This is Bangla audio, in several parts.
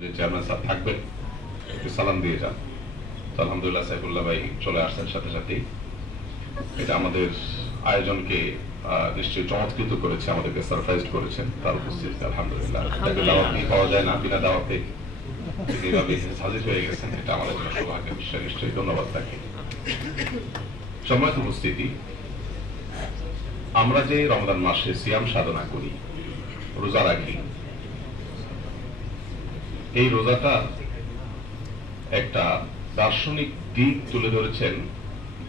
যে চেয়ারম্যান স্যার থাকবেন, একটু সালাম দিয়ে যান। তো আলহামদুলিল্লাহ সাইফুল্লাহ ভাই চলে আসছেন সাথে সাথেই। এটা আমাদের আয়োজনকে নিশ্চয়ই চমৎকৃত করেছে, আমাদেরকে সারপ্রাইজ করেছেন তার উপস্থিতিতে। আলহামদুলিল্লাহ, তাকে দাওয়াত দিয়ে পাওয়া যায় না, বিনা দাওয়াতে এইভাবে হাজির হয়ে গেছেন, এটা আমাদের জন্য সৌভাগ্যের বিষয়। নিশ্চয়ই ধন্যবাদ তাকে। সম্মানিত উপস্থিতি, আমরা যে রমজান মাসে সিয়াম সাধনা করি, রোজা রাখি, এই রোজাটা একটা দার্শনিক দিক তুলে ধরেছেন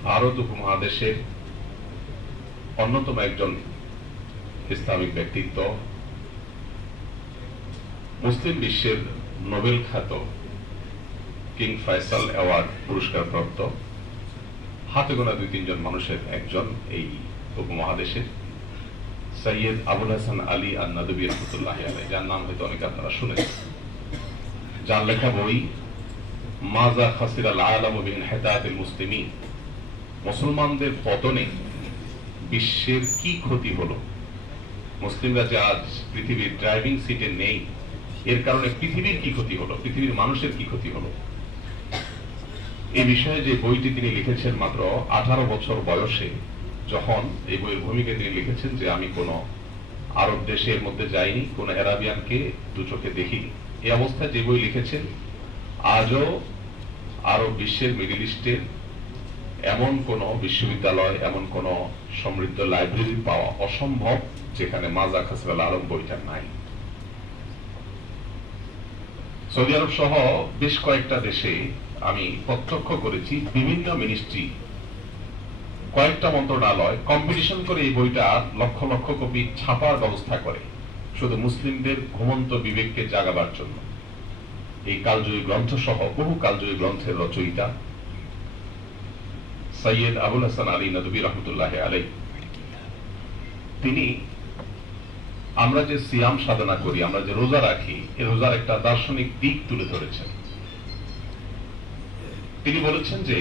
ভারত উপমহাদেশের অন্যতম একজন ইসলামিক ব্যক্তিত্ব, মুসলিম বিশ্বের নোবেল খ্যাত কিং ফয়সাল অ্যাওয়ার্ড পুরস্কার প্রাপ্ত হাতে গোনা 2-3 জন মানুষের একজন এই উপমহাদেশের সৈয়দ আবুল হাসান আলী আন-নাদবী রাহমাতুল্লাহ আলাইহি, যার নাম হয়তো অনেকে আপনারা শুনেছেন, যার লেখা বই মাজা খাসিরাল আলামু বিনহিতাতিল মুসলিমিন, মুসলমানদের পতনে বিশ্বের কি ক্ষতি হলো, মুসলিমরা যে আজ পৃথিবীর ড্রাইভিং সিটে নেই এর কারণে পৃথিবীর কি ক্ষতি হলো, পৃথিবীর মানুষের কি ক্ষতি হলো, এই বিষয়ে যে বইটি তিনি লিখেছেন মাত্র 18 বছর বয়সে। যখন এই বইয়ের ভূমিকা তিনি লিখেছেন যে আমি কোন আরব দেশের মধ্যে যাইনি, কোন আরাবিয়ানকে দু চোখে দেখিনি, এই অবস্থায় যে বই লিখেছেন, আজও আরব বিশ্বের, মিডল ইস্টের এমন কোন বিশ্ববিদ্যালয়, এমন কোন সমৃদ্ধ লাইব্রেরি পাওয়া অসম্ভব যেখানে মাজা খাসরাল আলম বইটা নাই। সৌদি আরব সহ বেশ কয়েকটা দেশে আমি প্রত্যক্ষ করেছি, বিভিন্ন মিনিস্ট্রি, কয়েকটা মন্ত্রণালয় কম্পিটিশন করে এই বইটা লক্ষ লক্ষ কপি ছাপার ব্যবস্থা করে, শুধু মুসলিমদের ঘুমন্ত বিবেককে জাগাবার জন্য। এই কালজয়ী গ্রন্থ সহ বহু কালজয়ী গ্রন্থের রচয়িতা সৈয়দ আবুল হাসান আলী নদভী রহমতুল্লাহ আলাইহি, তিনি আমরা যে সিয়াম সাধনা করি, আমরা যে রোজা রাখি, এই রোজার একটা দার্শনিক দিক তুলে ধরেছেন। তিনি বলেছেন যে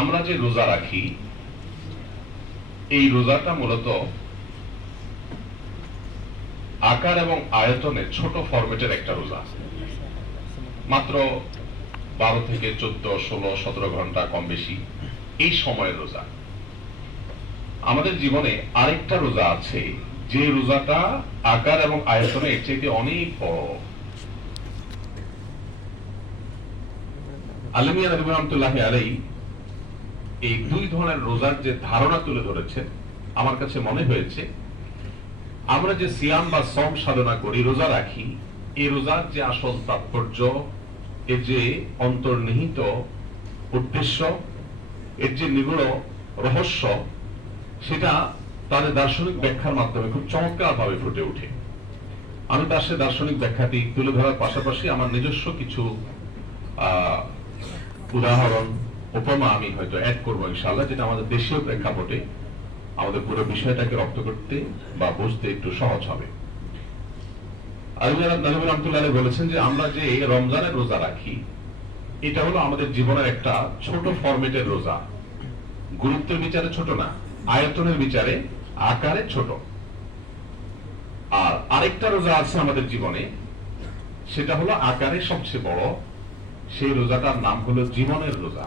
আমরা যে রোজা রাখি, এই রোজাটা মূলত আকার এবং আয়তনে ছোট ফরম্যাটের একটা রোজা, মাত্র 12 থেকে 14, 16, 17 ঘন্টা কম বেশি এই সময়ের রোজা। আমাদের জীবনে আরেকটা রোজা আছে, যে রোজাটা আকার এবং আয়তনে এর চাইতে অনেক বড়। আলমিয়া নদী রহমতুল্লাহ আলাইহি এই দুই ধরনের রোজার যে ধারণা তুলে ধরেছেন, আমার কাছে মনে হয়েছে আমরা যে সিয়াম বা সম সাধনা করি, রোজা রাখি, এই রোজার যে আসল তাৎপর্য, এর যে অন্তর্নিহিত উদ্দেশ্য, এর যে নিগূঢ় রহস্য, সেটা তাদের দার্শনিক ব্যাখ্যার মাধ্যমে খুব চমৎকার ভাবে ফুটে ওঠে। আমি তার সে দার্শনিক ব্যাখ্যাটি তুলে ধরার পাশাপাশি আমার নিজস্ব কিছু উদাহরণ, উপমা আমি হয়তো অ্যাড করবো ইনশাআল্লাহ, যেটা আমাদের দেশীয় প্রেক্ষাপটে আমাদের পুরো বিষয়টাকে রপ্ত করতে বা বুঝতে একটু সহজ হবে। নবী রহমতুল্লাহ বলেছেন যে আমরা যে রমজানের রোজা রাখি, এটা হলো আমাদের জীবনের একটা ছোট ফরম্যাটের রোজা। গুরুত্বের বিচারে ছোট না, আয়তনের বিচারে আকারে ছোট। আর আরেকটা রোজা আছে আমাদের জীবনে, সেটা হলো আকারে সবচেয়ে বড়। সেই রোজাটার নাম হলো জীবনের রোজা।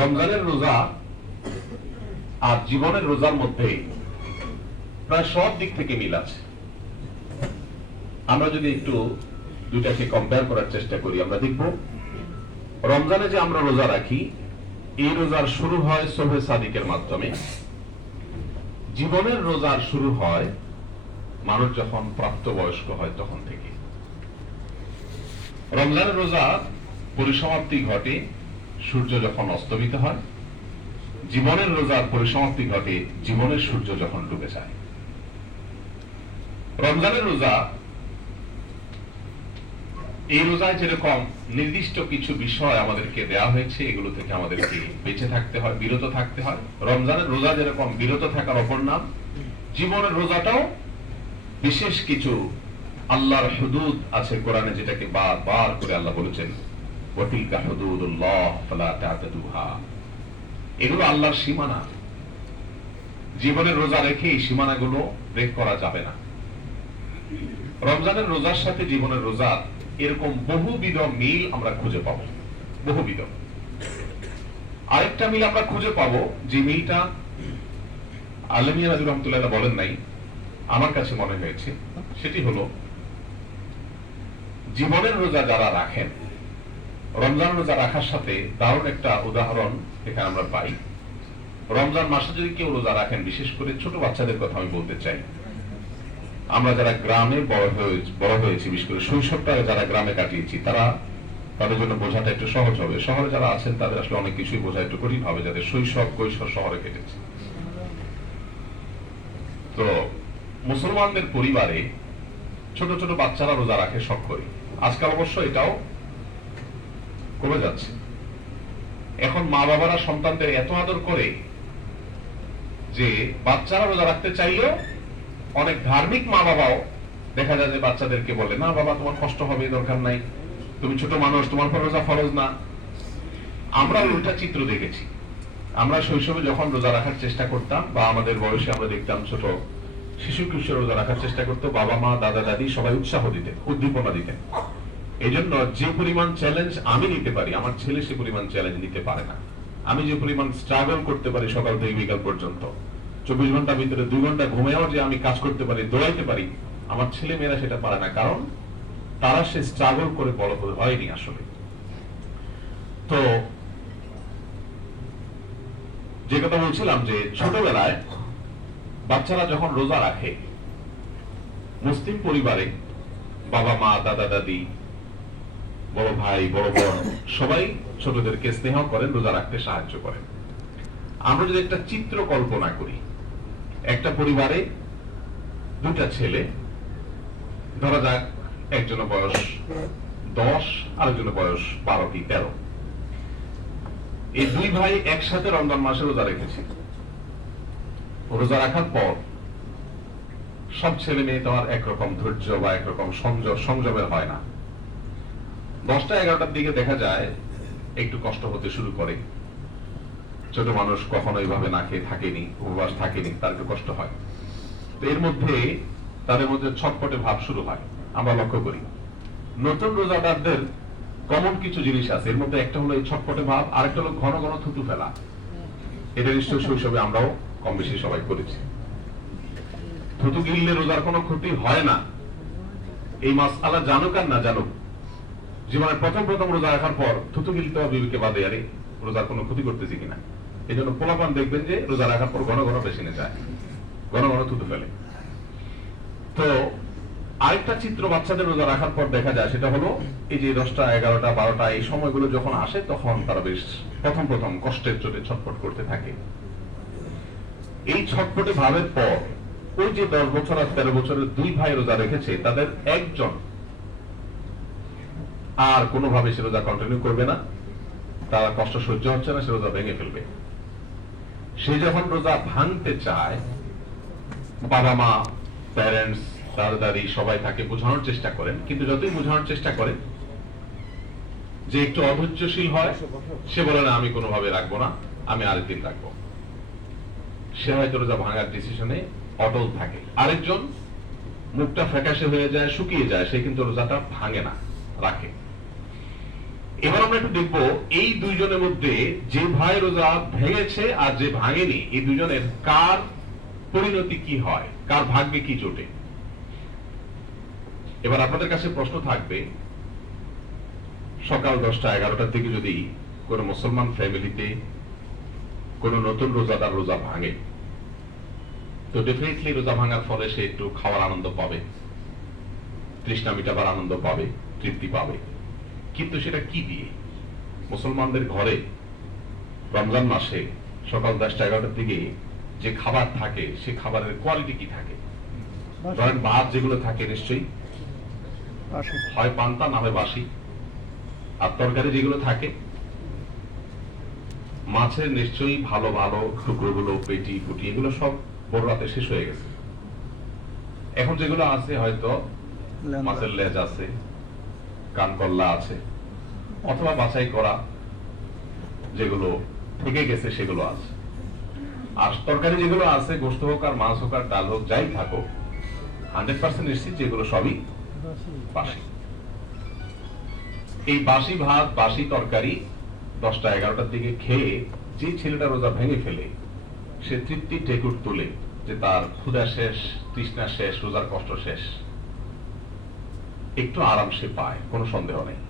রমজানের রোজা আর জীবনের রোজার মধ্যে প্রায় সব দিক থেকে মিল আছে। আমরা যদি একটু দুইটাকে কম্পেয়ার করার চেষ্টা করি, আমরা দেখব রমজানে যে আমরা রোজা রাখি, এই রোজার শুরু হয় শোবে সাদিকের মাধ্যমে। জীবনের রোজার শুরু হয় মানুষ যখন প্রাপ্তবয়স্ক হয় তখন থেকে। রমজানের রোজা পরিসমাপ্তি ঘটে সূর্য যখন অস্তমিত হয়, জীবনের রোজার পরিসমাপ্তি ঘটে জীবনের সূর্য যখন ডুবে যায়। রমজানের রোজা, এই রোজায় যেরকম নির্দিষ্ট কিছু বিষয় আমাদেরকে দেয়া হয়েছে, এগুলো থেকে আমাদেরকে বেঁচে থাকতে হয়, বিরত থাকতে হয়। রমজানের রোজা যেরকম বিরত থাকার অপর নাম, জীবনের রোজাটাও বিশেষ কিছু আল্লাহর হুদুদ আছে কোরআনে, যেটাকে বারবার করে আল্লাহ বলেছেন, ওয়াতিলকা হুদুদুল্লাহ ফালা তা'তাদুহা। এগুলো আল্লাহর সীমানা। জীবনের রোজা রেখে এই সীমানাগুলো ব্রেক করা যাবে না। রমজানের রোজার সাথে জীবনের রোজার এরকম বহুবিধ মিল আমরা খুঁজে পাবো, বহুবিধ। আরেকটা মিল আমরা খুঁজে পাবো, যে মিলটা আলমিয়া রাজু রহমতুল্লাহ বলেন নাই, আমার কাছে মনে হয়েছে, সেটি হলো জীবনের রোজা যারা রাখেন, রমজান রোজা রাখার সাথে দারুণ একটা উদাহরণ এখানে আমরা পাই। রমজান মাসে যদি কেউ রোজা রাখেন, বিশেষ করে ছোট বাচ্চাদের কথা আমি বলতে চাই, আমরা যারা গ্রামে বড় হয়েছি, বিশেষ করে শৈশবটা যারা গ্রামে কাটিয়েছি, তাদের জন্য বোঝাটা একটু সহজ হবে। শহরে যারা আছেন তাদের আসলে অনেক কিছুই বোঝা একটু কঠিন হবে, যাদের শৈশব কৈশোর শহরে কেটেছে। তো মুসলমানদের পরিবারে ছোট ছোট বাচ্চারা রোজা রাখে শখ করে। আজকাল অবশ্য এটাও কমে যাচ্ছে। এখন মা বাবারা সন্তানদের এত আদর করে যে বাচ্চারা রোজা রাখতে চাইলেও অনেক ধার্মিক মা বাবাও দেখা যায় যে বাচ্চাদেরকে বলে, না বাবা তোমার কষ্ট হবে, দরকার নাই, তুমি ছোট মানুষ, তোমার পর রোজা ফরজ না। আমরা উল্টা চিত্র দেখেছি। আমরা শৈশবে যখন রোজা রাখার চেষ্টা করতাম, বা আমাদের বয়সে আমরা দেখতাম ছোট শিশু কিশোর রোজা রাখার চেষ্টা করতো, বাবা মা দাদা দাদি সবাই উৎসাহ দিতেন, উদ্দীপনা দিতেন। এই জন্য যে পরিমাণ চ্যালেঞ্জ আমি নিতে পারি, আমার ছেলে সে পরিমাণ চ্যালেঞ্জ নিতে পারে না। আমি যে পরিমাণ স্ট্রাগল করতে পারি সকাল থেকে বিকাল পর্যন্ত, 24 ঘন্টার ভিতরে 2 ঘন্টা ঘুমেও যে আমি কাজ করতে পারি, দৌড়াইতে পারি, আমার ছেলে মেয়েরা সেটা পারে না, কারণ তারা সে স্ট্রাগল করে বড় হয়নি আসলে। তো যে কথা বলছিলাম, যে ছোটবেলায় বাচ্চারা যখন রোজা রাখে, মুসলিম পরিবারে বাবা মা দাদা দাদি বড় ভাই বড় বোন সবাই ছোটদেরকে স্নেহ করেন, রোজা রাখতে সাহায্য করেন। আমরা যদি একটা চিত্র কল্পনা করি, একটা পরিবারে 2টা ছেলে, ধরা যাক একজনের বয়স 10, আরেকজনের বয়স 12 কি 13। এই 2 ভাই একসাথে রমজান মাসে রোজা রেখেছে। রোজা রাখার পর সব ছেলে মেয়ে তো আর একরকম ধৈর্য বা একরকম সংযমের হয় না। 10টা 11টার দিকে দেখা যায় একটু কষ্ট হতে শুরু করে। ছোট মানুষ কখনো এইভাবে না খেয়ে থাকেনি, উপবাস থাকেনি, তার একটু কষ্ট হয়। তো এর মধ্যে তাদের মধ্যে ছটপটে ভাব শুরু হয়। আমরা লক্ষ্য করি নতুন রোজাদারদের কমন কিছু জিনিস আছে, এর মধ্যে একটা হলো এই ছটপটে ভাব, আরেকটা হলো ঘন ঘন থুতু ফেলা। এটা নিশ্চয়ই শৈশবে আমরাও কম বেশি সবাই করেছি। থুতু গিললে রোজার কোনো ক্ষতি হয় না, এই মাসআলা জানুক আর না জানুক, জীবনের প্রথম রোজা রাখার পর থুতু গিলতে বিবেকে বাদে, আরে রোজার কোনো ক্ষতি করতেছি কিনা। এই জন্য পোলাপান দেখবেন যে রোজা রাখার পর ঘন ঘন বেশিনে যায়, ঘন ঘন থুতু ফেলে। তো আরেকটা চিত্র বাচ্চাদের রোজা রাখার পর দেখা যায়, সেটা হলো এই যে 10টা 11টা 12টা এই সময়গুলো যখন আসে, তখন তারা বেশ প্রথম কষ্টের চোটে ছটফট করতে থাকে। এই ছটফটে ভাবের পর ওই যে 10 বছর আর 13 বছরের 2 ভাই রোজা রেখেছে, তাদের একজন আর কোনোভাবে সে রোজা কন্টিনিউ করবে না, তার কষ্ট সহ্য হচ্ছে না, সে রোজা ভেঙে ফেলবে। সে যখন রোজা ভাঙতে চায়, বাবা মা প্যারেন্টস দাদা দাদি সবাই তাকে বোঝানোর চেষ্টা করেন, কিন্তু যতই বোঝানোর চেষ্টা করেন, যে একটু অধৈর্যশীল হয়, সে বলে না আমি কোনোভাবে রাখবো না, আমি আরেকদিন রাখবো। সে হয়তো রোজা ভাঙার ডিসিশনে অটল থাকে। আরেকজন মুখটা ফ্যাকাশে হয়ে যায়, শুকিয়ে যায়, সে কিন্তু রোজাটা ভাঙে না, রাখে। এবার আমরা একটু দেখবো এই 2 জনের মধ্যে যে ভাই রোজা ভেঙেছে আর যে ভাঙেনি, এই 2 জনের কার পরিণতি কি হয়, কার ভাগ্যে কি জোটে। এবার আপনাদের কাছে প্রশ্ন থাকবে, সকাল 10টা 11টার দিকে যদি কোন মুসলমান ফ্যামিলিতে কোন নতুন রোজাদার রোজা ভাঙে, তো ডেফিনেটলি রোজা ভাঙার ফলে সে একটু খাওয়ার আনন্দ পাবে, তৃষ্ণা মিটাবার আনন্দ পাবে, তৃপ্তি পাবে। কিন্তু সেটা কি দিয়ে? মুসলমানদের ঘরে রমজান মাসে সকাল 10টা 11টার দিকে যে খাবার থাকে, সে খাবারের কোয়ালিটি কি থাকে? ধরেন ভাত যেগুলো থাকে নিশ্চয়ই হয় পান্তা না হয় বাসি, আর তরকারি যেগুলো থাকে মাছের নিশ্চয়ই ভালো ভালো টুকরোগুলো, পেটি ফুটি এগুলো সব বড় রাতে শেষ হয়ে গেছে। এখন যেগুলো আছে হয়তো মাছের লেজ আছে, কানকল্লা আছে, অথবা বাছাই করা যেগুলো থেকে গেছে সেগুলো আছে। আর তরকারি যেগুলো আছে, গোশত হোক আর মাছ হোক আর ডাল হোক, যাই থাকুক, 100% নিশ্চিত যেগুলো সবই বাসি। এই বাসি ভাত বাসি তরকারি 10টা 11টার দিকে খেয়ে যে ছেলেটা রোজা ভেঙে ফেলে সে তৃপ্তি টেকুর তোলে যে তার ক্ষুধা শেষ, তৃষ্ণা শেষ, রোজার কষ্ট শেষ, একটু আরাম সে পায়, কোনো সন্দেহ নেই,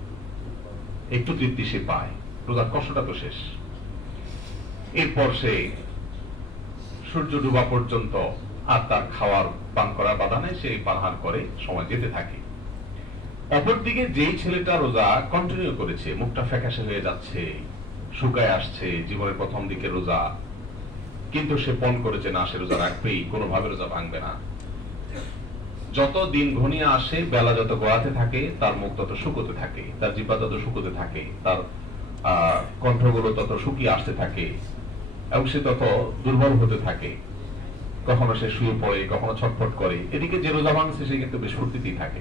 একটু তৃপ্তি সে পায়, রোজার কষ্টটা তো শেষ। এরপর সে সূর্য ডুবা পর্যন্ত আর তার খাওয়ার পান করার বাধা নেই, সে পানাহার করে সময় যেতে থাকে। অপরদিকে যেই ছেলেটা রোজা কন্টিনিউ করেছে, মুখটা ফ্যাকাশে হয়ে যাচ্ছে, শুকায় আসছে, জীবনের প্রথম দিকে রোজা, কিন্তু সে পণ করেছে না সে রোজা রাখবেই, কোনোভাবে রোজা ভাঙবে না। যত দিন ঘনিয়ে আসে, বেলা যত গড়াতে থাকে, তার মুখ তত শুকোতে থাকে, তার জিহ্বা তত শুকোতে থাকে, তার কণ্ঠগুলো তত শুকিয়ে আসতে থাকে এবং সে তত দুর্বল হতে থাকে। কখনো সে শুয়ে পড়ে, কখনো ছটফট করে। এদিকে যে রোজা ভাঙছে সে কিন্তু বেশ ফুর্তিতেই থাকে।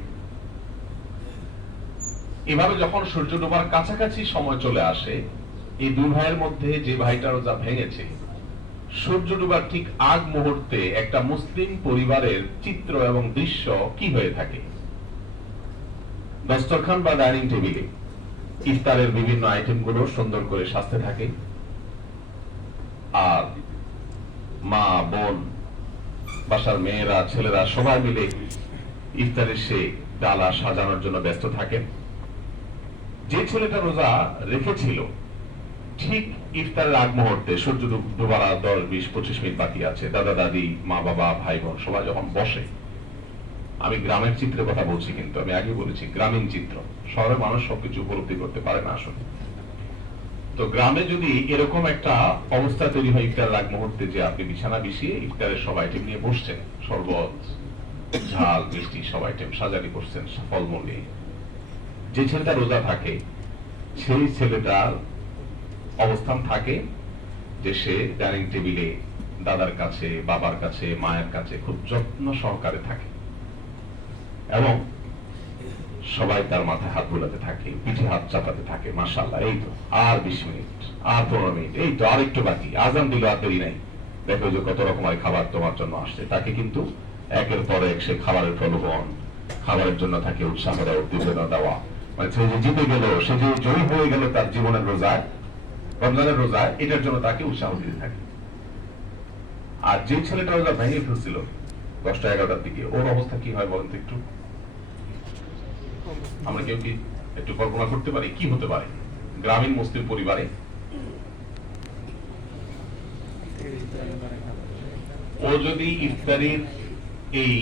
এভাবে যখন সূর্য ডোবার কাছাকাছি সময় চলে আসে, এই দুই ভাইয়ের মধ্যে যে ভাইটা রোজা ভেঙেছে, সূর্য ডোবার ঠিক আগ মুহূর্তে একটা মুসলিম পরিবারের চিত্র এবং দৃশ্য কি হয়ে থাকে? দস্তরখান বা ডাইনিং টেবিলে ইফতারের বিভিন্ন আইটেম গুলো সুন্দর করে সাজতে থাকে, আর মা, বোন, বাসার মেয়েরা, ছেলেরা সবাই মিলে ইফতারের সে ডালা সাজানোর জন্য ব্যস্ত থাকেন। যে ছেলেটা রোজা রেখেছিল, ঠিক ইফতারের আগ মুহূর্তে সূর্য ডোবার 10, 20, 25 মিনিট বাকি আছে, দাদা দাদি, মা বাবা, ভাই বোন সবাই যখন বসে, আমি গ্রামের চিত্রের কথা বলছি, কিন্তু আমি আগে বলেছি গ্রামীণ চিত্র, শহরের মানুষ সবকিছু উপলব্ধি করতে পারে না আসলে। তো গ্রামে যদি এরকম একটা অবস্থা তৈরি হয় ইফতারের আগ মুহূর্তে, যে আপনি বিছানা বিছিয়ে ইফতারের সব আইটেম নিয়ে বসছেন, শরবত, ঝাল, মিষ্টি সব আইটেম সাজানি করছেন ফলমূল নিয়ে, যে ছেলেটা রোজা থাকে সেই ছেলেটার অবস্থান থাকে যে সে ডাইনিং টেবিলে দাদার কাছে, বাবার কাছে, মায়ের কাছে খুব যত্ন সহকারে থাকে এবং সবাই তার মাথায় হাত বোলাতে থাকে, পিঠে হাত চাপাতে থাকে। মাশাআল্লাহ, এই তো আর 20 মিনিট, আর 15 মিনিট, এই তো আর একটু বাকি, আজান দিল আর দেরি নাই, দেখো যে কত রকমের খাবার তোমার জন্য আসছে। তাকে কিন্তু একের পর এক সে খাবারের প্রলোভন, খাবারের জন্য তাকে উৎসাহ দেওয়া, উদ্দীপনা দেওয়া, মানে সে যে জিতে গেল, সে যে জয়ী হয়ে গেল তার জীবনের রোজায়, রমজানের রোজায়, এটার জন্য তাকে উৎসাহ দিতে থাকে। আর যে ছেলেটা রোজা ভেঙে ফেলছিল 10টা 11টার দিকে, ওর অবস্থা কি হয় বলেন তো একটু? আমরা কেউ কি একটু কল্পনা করতে পারি কি হতে পারে গ্রামীণ মুসলিম পরিবারে? ও যদি ইফতারির এই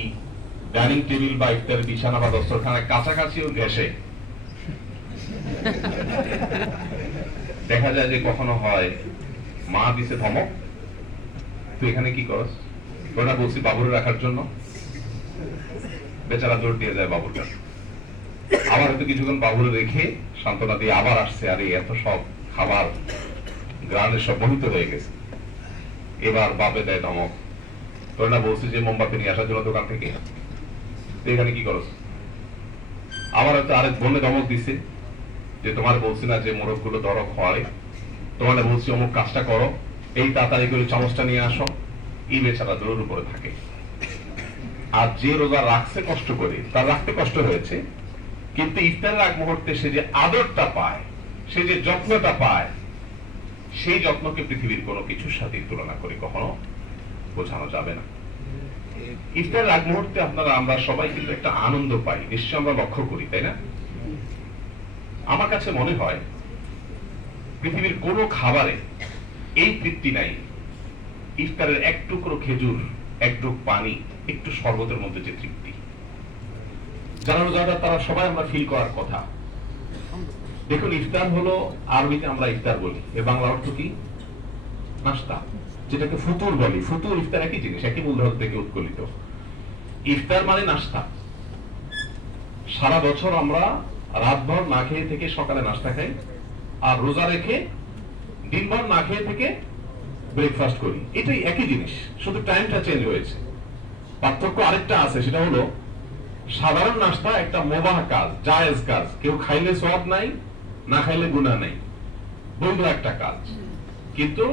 ডাইনিং টেবিল বা ইফতারের বিছানা বা দস্তরখানার কাছাকাছিও ঘেসে, দেখা যায় যে কখনো হয় মা দিছে ধমক, তুই এখানে কি করস, ওটা বলছি বাবুরে রাখার জন্য, বেচারা দৌড় দিয়ে যায় বাবুর কাছে, আবার হয়তো কিছুক্ষণ বাবুরে রেখে সান্ত্বনা দিয়ে আবার আসছে, আরে এত সব খাবার গ্রামের সব মোহিত হয়ে গেছে, এবার বাপে দেয় ধমক, তোর না বলছি যে মোমবাতি নিয়ে আসার জন্য দোকান থেকে, তুই এখানে কি করস। আবার হয়তো আরেক বোনে ধমক দিছে যে তোমার বলছি না যে মোরগ গুলো ধরো খাওয়ারে, তোমার বলছি অমুক কাজটা করো, এই তাড়াতাড়ি করে চামচটা নিয়ে আসো, এই বেচারা দৌড়ের উপরে থাকে। আর যে রোজা রাখছে কষ্ট করে, তার রাখতে কষ্ট হয়েছে, কিন্তু ইফতারের আগ মুহূর্তে সে যে আদরটা পায়, সে যে যত্নটা পায়, সেই যত্নকে পৃথিবীর কোনো কিছুর সাথে তুলনা করে কখনো বোঝানো যাবে না। ইফতারের আগ মুহূর্তে আপনারা আমরা সবাই কিন্তু একটা আনন্দ পাই, নিশ্চয় আমরা লক্ষ্য করি, তাই না? আমার কাছে মনে হয় পৃথিবীর কোনো খাবারে এই তৃপ্তি নাই ইফতারের এক টুকরো খেজুর, এক টুক পানি, একটু শরবতের মধ্যে যে তৃপ্তি, যারা রোজাদার তারা সবাই আমরা ফিল করার কথা। দেখুন, ইফতার হলো আরবিতে আমরা ইফতার বলি, এর বাংলা অর্থ কি? নাস্তা, যেটাকে ফুতুর বলি। ফুতুর ইফতার একই জিনিস, একই মূলধারা থেকে উৎকলিত। ইফতার মানে নাস্তা। সারা বছর আমরা রাতভর না খেয়ে থেকে সকালে নাস্তা খাই, আর রোজা রেখে দিনভর না খেয়ে থেকে ব্রেকফাস্ট করি, এটাই একই জিনিস, শুধু টাইমটা চেঞ্জ হয়েছে। পার্থক্য আরেকটা আছে, সেটা হলো সাধারণ নাস্তা একটা মুবাহ কাজ, জায়েজ কাজ, কেউ খাইলে সওয়াব নাই, না খাইলে গুনাহ নাই, বৈধ একটা কাজ। কিন্তু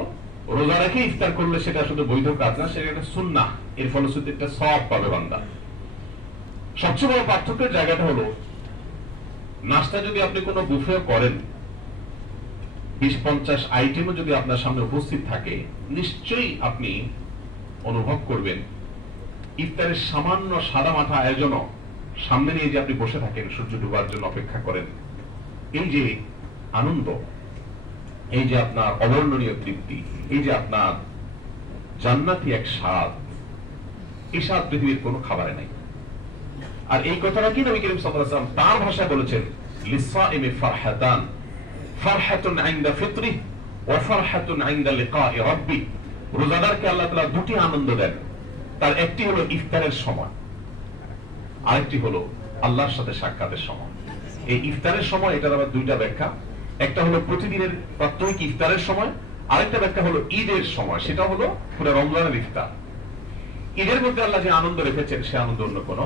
রোজা রেখে ইফতার করলে সেটা শুধু বৈধ কাজ না, সেটা একটা সুন্নাহ, এর ফলশ্রুতিতে একটা সওয়াব পাবে বান্দা। সবচেয়ে বড় পার্থক্যের জায়গাটা হলো, নাস্তা যদি আপনি কোনো বুফে করেন, 20-50 আইটেমও যদি আপনার সামনে উপস্থিত থাকে, নিশ্চয়ই আপনি অনুভব করবেন ইফতারের সামান্য সাদা মাথা আয়োজনও সামনে নিয়ে যে আপনি বসে থাকেন, সূর্য ডুবার জন্য অপেক্ষা করেন, এই যে আনন্দ, এই যে আপনার অবর্ণনীয় তৃপ্তি, এই যে আপনার জান্নাতি এক স্বাদ, এই স্বাদ পৃথিবীর কোনো খাবারে নাই। আর এই কথাটা কি নবী করিম সাল্লাল্লাহু আলাইহি ওয়াসাল্লাম তার ভাষায় বলেছেন, লিসাইমি ফারহাতান, ফারহাতুন ইনদা ফিতরিহি ওয়া ফারহাতুন ইনদা লিকাই রাব্বি। রোজাদারকে আল্লাহ তাআলা দুটি আনন্দ দেন, তার একটি হলো ইফতারের সময়, আরেকটি হলো আল্লাহর সাথে সাক্ষাতের সময়। এই ইফতারের সময়, এটার আবার দুইটা ব্যাখ্যা, একটা হলো প্রতিদিনের প্রাত্যহিক ইফতারের সময়, আরেকটা ব্যাখ্যা হলো ঈদের সময়, সেটা হলো পুরো রমজানের ইফতার। ঈদের মধ্যে আল্লাহ যে আনন্দ রেখেছেন, সে আনন্দ অন্য কোনো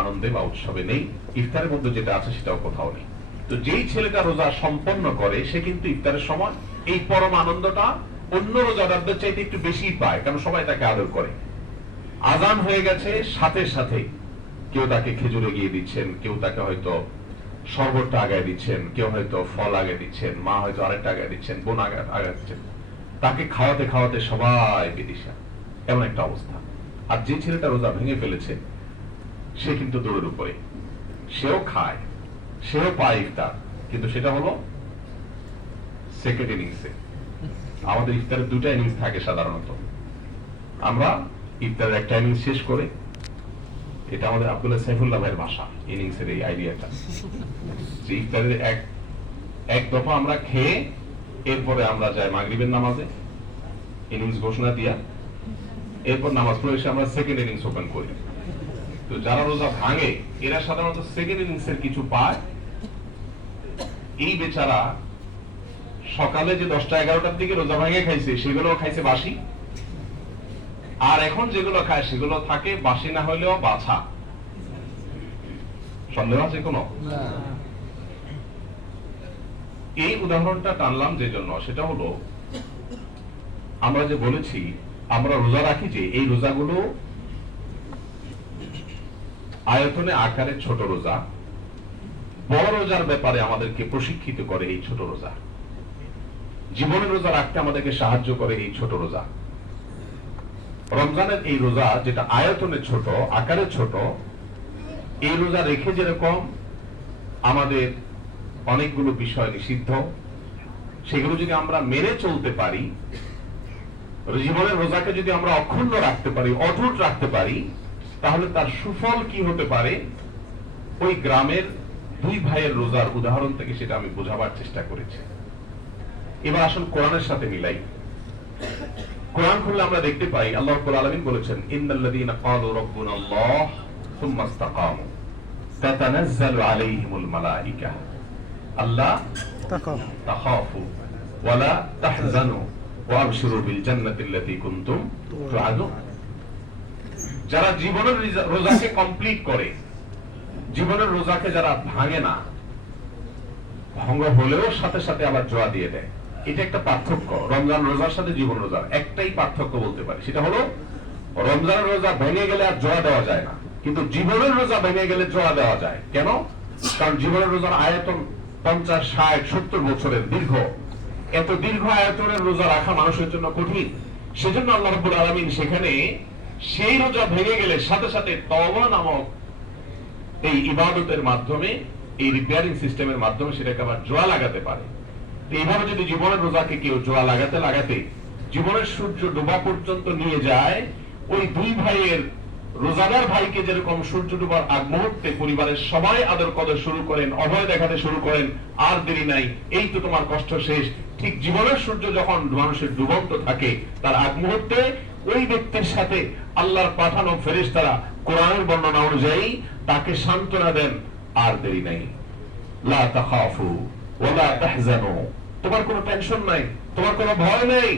আনন্দে বা উৎসবে নেই। ইফতারের মধ্যে যেটা আছে সেটাও কোথাও নেই। তো যেই ছেলেটা রোজা সম্পন্ন করে, সে কিন্তু ইফতারের সময় এই পরম আনন্দটা অন্য রোজাদারদের চাইতে একটু বেশি পায়, কারণ সবাই তাকে আদর করে। আজান হয়ে গেছে, সাথে সাথে কেউ তাকে খেজুর এগিয়ে দিচ্ছেন, কেউ তাকে হয়তো শরবতটা আগায় দিচ্ছেন, কেউ হয়তো ফল আগে দিচ্ছেন, মা হয়তো আরেকটা আগায় দিচ্ছেন, বোন আগায় দিচ্ছেন, তাকে খাওয়াতে খাওয়াতে সবাই বিদিশা, এমন একটা অবস্থা। আর যে ছেলেটা রোজা ভেঙে ফেলেছে, সে কিন্তু দৌড়ের উপরে, সেও খায়, সেও পায় ইফতার, কিন্তু সেটা হলো সেকেন্ড ইনিংসে। আমাদের ইফতারের দুটা ইনিংস থাকে সাধারণত। আমরা ইফতারের একটা ইনিংস শেষ করে, এটা আমাদের আব্দুল্লাহ সাইফুল্লাহ ভাইয়ের ভাষা, ইনিংসের এই আইডিয়াটা, যে ইফতারের এক দফা আমরা খেয়ে এরপরে আমরা যাই মাগরিবের নামাজে, ইনিংস ঘোষণা দিয়া, এরপর নামাজ পড়ে এসে আমরা সেকেন্ড ইনিংস ওপেন করি। তো যারা রোজা ভাঙে, এরা সাধারণত সেকেন্ড ইনিংসের কিছু পায়। এই বেচারা সকালে যে 10টা-11টার দিকে রোজা ভাঙে খাইছে, সেগুলো খাইছে বাসি, আর এখন যেগুলো খায় সেগুলো থাকে বাসি না হলেও বাছা। সন্দেহ আছে কোনো? এই উদাহরণটা টানলাম যে জন্য, সেটা হলো আমরা যে বলেছি আমরা রোজা রাখি, যে এই রোজাগুলো আয়তনে আকারে ছোট রোজা, বড় রোজার ব্যাপারে আমাদেরকে প্রশিক্ষিত করে এই ছোট রোজা, জীবনের রোজা রাখতে আমাদেরকে সাহায্য করে এই ছোট রোজা। রমজানের এই রোজা যেটা আয়তনে ছোট, আকারে ছোট, এই রোজা রেখে যেরকম আমাদের অনেকগুলো বিষয় নিষিদ্ধ, সেগুলো যদি আমরা মেনে চলতে পারি, জীবনের রোজাকে যদি আমরা অক্ষুণ্ণ রাখতে পারি, অটুট রাখতে পারি, তাহলে তার সুফল কি হতে পারে, ওই গ্রামের দুই ভাইয়ের রোজার উদাহরণ থেকে সেটা আমি বোঝাবার চেষ্টা করেছি। এবার আসুন কোরআনের সাথে মিলাই। কোরআন খুললে আমরা দেখতে পাই আল্লাহ রাব্বুল আলামিন বলেছেন, ইন্নাল্লাযীনা ক্বালু রাব্বুনাল্লাহ সুম্মা ইসতাকামু তাতানাজ্জালু আলাইহিমুল মালায়েকা আল্লা তাখাফু ওয়া লা তাহজানু ওয়া আবশিরু বিল জান্নাতিল্লাতী কুনতুম তুআদুন। যারা জীবনের রোজাকে কমপ্লিট করে, জীবনের রোজাকে যারা ভাঙে না, ভঙ্গ হলেও সাথে সাথে আবার জোয়া দিয়ে দেয়, এটা একটা পার্থক্য। রমজান রোজার সাথে জীবন রোজার একটাই পার্থক্য বলতে পারি, সেটা হলো রমজান রোজা ভেঙে গেলে আর জোয়া দেওয়া যায় না, কিন্তু জীবনের রোজা ভেঙে গেলে জোয়া দেওয়া যায়। কেন? কারণ জীবনের রোজার আয়তন 50, 60, 70 বছরের দীর্ঘ। এত দীর্ঘ আয়তনের রোজা রাখা মানুষের জন্য কঠিন। সেজন্য আল্লাহ রাব্বুল আলামিন সেখানে সেই রোজা ভেঙে গেলে সাথে সাথে তওবা নামক এই ইবাদতের মাধ্যমে, এই রিপেয়ারিং সিস্টেমের মাধ্যমে সেটাকে আবার জোয়া লাগাতে পারে। এইভাবে যদি জীবনের রোজাকে কেউ জোয়া লাগাতে লাগাতে জীবনের সূর্য ডোবা পর্যন্ত নিয়ে যায়, ওই দুই ভাইয়ের, রোজাদার ভাইকে যেরকম সূর্য ডোবার আগ মুহূর্তে পরিবারের সবাই আদর কদর শুরু করেন, অভয় দেখাতে শুরু করেন, আর দেরি নাই, এই তো তোমার কষ্ট শেষ, ঠিক জীবনের সূর্য যখন মানুষের ডুবন্ত থাকে, তার আগ মুহূর্তে ওই ব্যক্তির সাথে আল্লাহর পাঠানো ফেরেশতারা কোরআনের বর্ণনা অনুযায়ী তাকে সান্ত্বনা দেন, আর দেরি নাই, লা তাখাফু ওয়া লা তাহজানু, তোমার কোনো টেনশন নাই, তোমার কোনো ভয় নেই,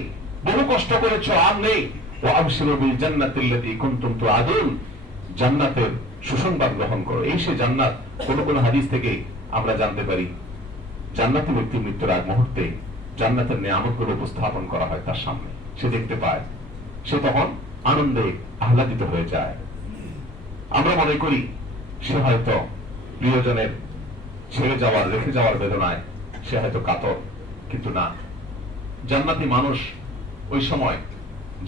বহু কষ্ট করেছো, আর নেই, ওয়া আবশিরু বিল জান্নাতিল্লাতী কুনতুম তুআদুন, জান্নাতের সুসংবাদ গ্রহণ করো। এই সে জান্নাত। কোন হাদিস থেকে আমরা জানতে পারি জান্নাতি ব্যক্তি মৃত্যুর আগ মুহূর্তে জান্নাতের নিয়ামতগুলো উপস্থাপন করা হয় তার সামনে, সে দেখতে পায়, সে তখন আনন্দে আহ্লাদিত হয়ে যায়। আমরা মনে করি সে হয়তো প্রিয়জনের ছেড়ে যাওয়ার, রেখে যাওয়ার বেদনায় সে হয়তো কাতর, কিন্তু না, জান্নাতি মানুষ ওই সময়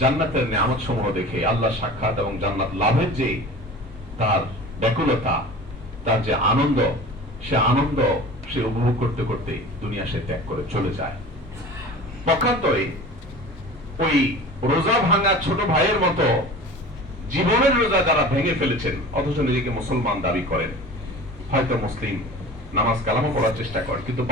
জান্নাতের নিয়ামত সমূহ দেখে, আল্লাহ সাক্ষাৎ এবং জান্নাত লাভের যে তার ব্যাকুলতা, তার যে আনন্দ, সে উপভোগ করতে করতে দুনিয়া সে ত্যাগ করে চলে যায়। পক্ষান্তরে ওই রোজা ভাঙা ছোট ভাইয়ের মতো জীবনের রোজা যারা ভেঙে ফেলেছেন, অথচ নিজেকে মুসলমান দাবি করেন, হয়তো মুসলিম, নামাজ কালামও পড়ার চেষ্টা করেন, কিন্তু